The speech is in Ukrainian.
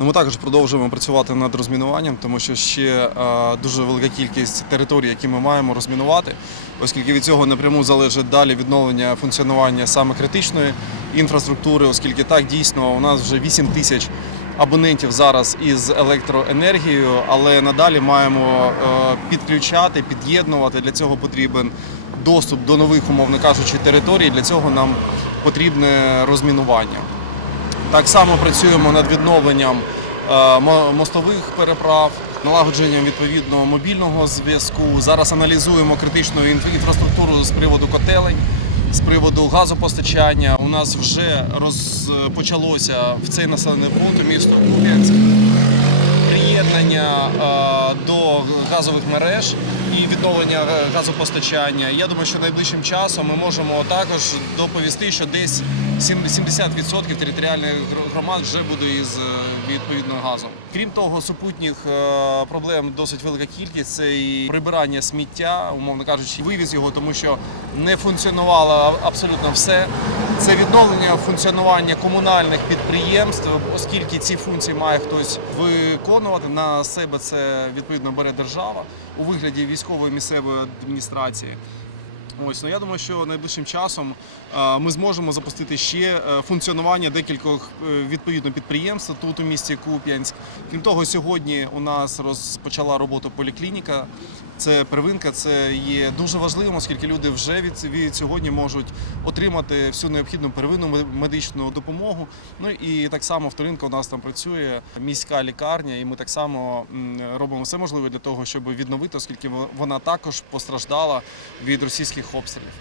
Ну, Ми також продовжуємо працювати над розмінуванням, тому що ще е, дуже велика кількість територій, які ми маємо розмінувати, оскільки від цього напряму залежить далі відновлення функціонування саме критичної інфраструктури, оскільки так дійсно у нас вже 8 тисяч абонентів зараз із електроенергією, але надалі маємо е, підключати, під'єднувати. Для цього потрібен доступ до нових, умовно кажучи, територій. Для цього нам потрібне розмінування. Так само працюємо над відновленням е, мостових переправ, налагодженням відповідного мобільного зв'язку. Зараз аналізуємо критичну інфраструктуру з приводу котелень, з приводу газопостачання. У нас вже розпочалося в цей населений пункт місто Куп'янськ приєднання е, до газових мереж і відновлення е, газопостачання. Я думаю, що найближчим часом ми можемо також доповісти, що десь 70% територіальних громад вже буде із е, відповідною газом. Крім того, супутніх е, проблем досить велика кількість. Це і прибирання сміття, умовно кажучи, вивіз його, тому що не функціонувало абсолютно все. Це відновлення функціонування комунальних підприємств, оскільки ці функції має хтось виконувати на себе. Це відповідно бере держава у вигляді військової місцевої адміністрації. Ось ну я думаю, що найближчим часом е, ми зможемо запустити ще е, функціонування декількох е, відповідно підприємств тут у місті Куп'янськ. Крім того, сьогодні у нас розпочала роботу поліклініка. Це первинка, це є дуже важливим, оскільки люди вже від, від сьогодні можуть отримати всю необхідну первинну медичну допомогу. Ну і так само вторинка у нас там працює міська лікарня, і ми так само робимо все можливе для того, щоб відновити, оскільки вона також постраждала від російських обстрілів.